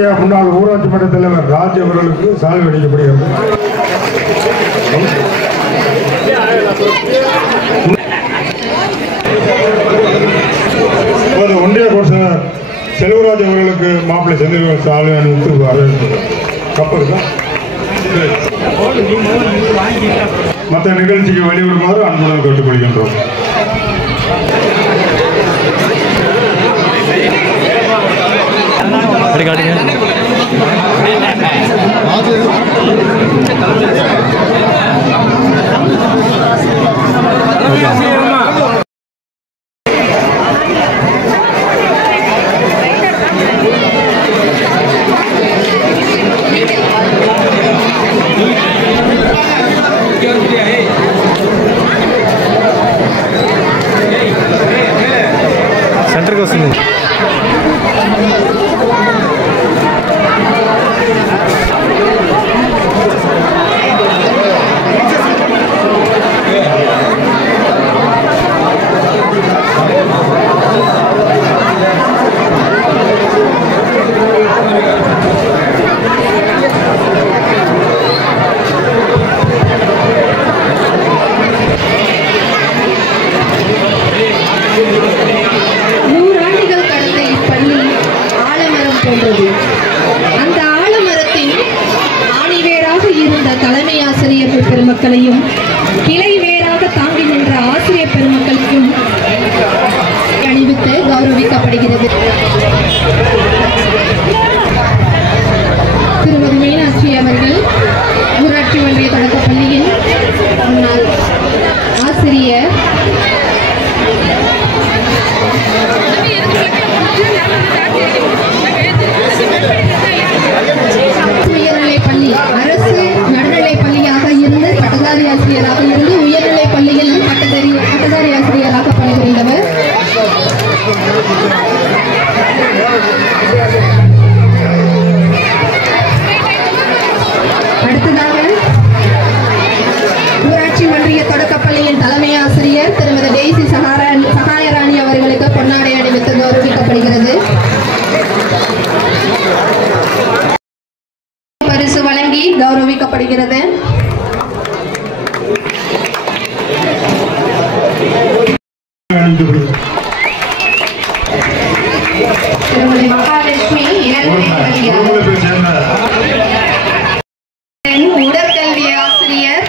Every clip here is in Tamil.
நம்முடைய முன்னாள் ஊராட்சி மன்ற தலைவர் ராஜ் அவர்களுக்கு சால்வை அளிக்கப்படுகிறது. ஒன்றிய கோர்சனர் செல்வராஜ் அவர்களுக்கு மாப்பிள்ளை செந்தில் சால்வை அணிவித்து வரவேற்கிறோம். கப்பல் தான் மற்ற நிகழ்ச்சிக்கு வெளியிடுமாறு அன்புடன் கேட்டுக்கொள்கின்றோம். సెంటర్కి వస్తుంది. அந்த ஆலமரத்தின் ஆணிவேராக இருந்த தலைமை ஆசிரியர்கள் பெருமக்களையும் கிளை வேராக தாங்கி நின்ற ஆசிரியர் பெருமக்களுக்கும் அணிவித்து கௌரவிக்கப்படுகிறது. திருமதி மீனாட்சி அவர்கள் ஊராட்சி ஒன்றிய தொடக்கப் பள்ளியின் முன்னாள் ஆசிரியர் உயர்நிலைப்பள்ளி அரசு நடுநிலைப் பள்ளியாக இருந்து பட்டதாரி ஆசிரியராக இருந்து உயர்நிலைப் பள்ளியில் பட்டதாரி ஆசிரியராக பணிபுரிந்தவர். அடுத்ததாக ஊராட்சி ஒன்றிய தொடக்கப்பள்ளியின் தலைமை ஆசிரியர் திருமதி டெய்சி சகாயராணி அவர்களுக்கு பொன்னாடை அணிவித்து கௌரவிக்கப்படுகிறது. பரிசு வழங்கி கௌரவிக்கப்படுகிறது. திருமதி மகாலட்சுமி உடற்கல்வி ஆசிரியர்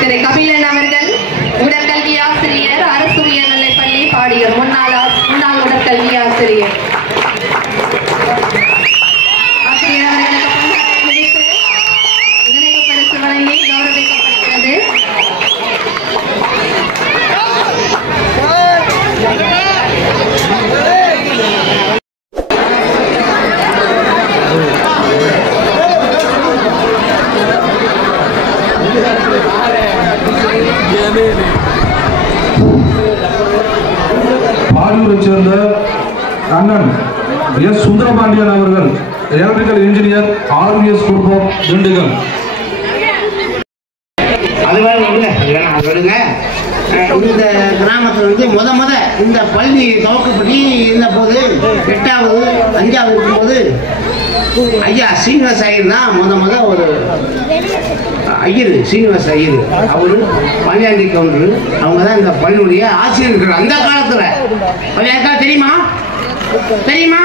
திரு கபிலன் அவர்கள் உடற்கல்வி ஆசிரியர் அரசு உயர்நிலைப்பள்ளி பாடியூர் முன்னாள் உடற்கல்வி ஆசிரியர் வழங்கி கௌரவிக்கப்படுகிறது. பாடியூரை சேர்ந்த அண்ணன் எஸ் சுந்தரபாண்டியன் அவர்கள் எலக்ட்ரிக்கல் இன்ஜினியர் ஆர்விஎஸ் குடும்பம் திண்டுக்கல். இந்த கிராமத்தில் வந்து இந்த பள்ளி துவக்கப்படி இருந்த போது 8வது 5வது இருக்கும்போது ஐயா சீனிவாச ஐயர் தான் ஒரு ஐயர் சீனிவாச ஐயர் அவரு பஞ்சாயத்து கவுண்டர் அவங்க தான் இந்த பள்ளியுடைய ஆசிரியர்கள். அந்த காலத்தில் தெரியுமா தெரியுமா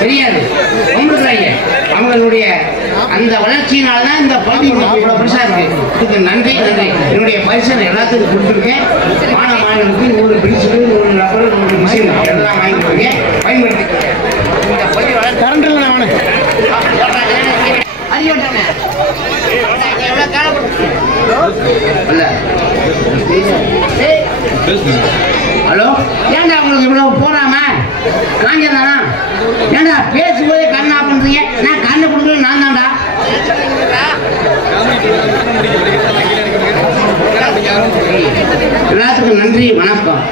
தெரியாது அவங்களுடைய அந்த வளர்ச்சியினால்தான் இந்த பள்ளி இவ்வளவு பெருசா இருக்கு. இதுக்கு நன்றி. என்னுடைய பரிசு எல்லாத்துக்கும் கொடுத்துருக்கேன். மாணவர்களுக்கு 100 பென்சில் 100 ரப்பர் 100 மிஷின் எல்லாம் வாங்கிக்கிறேன், பயன்படுத்திக்கிறேன். இந்த பள்ளி கரண்ட் இல்லை ஹலோ, ஏன்டா உங்களுக்கு இவ்வளவு போறாம காஞ்சதானா? ஏன்டா பேசும்போதே கண்ணா பண்றீங்க? நான் கண்ணை கொடுக்குறது நான் தான்டா. எல்லாத்துக்கும் நன்றி, வணக்கம்.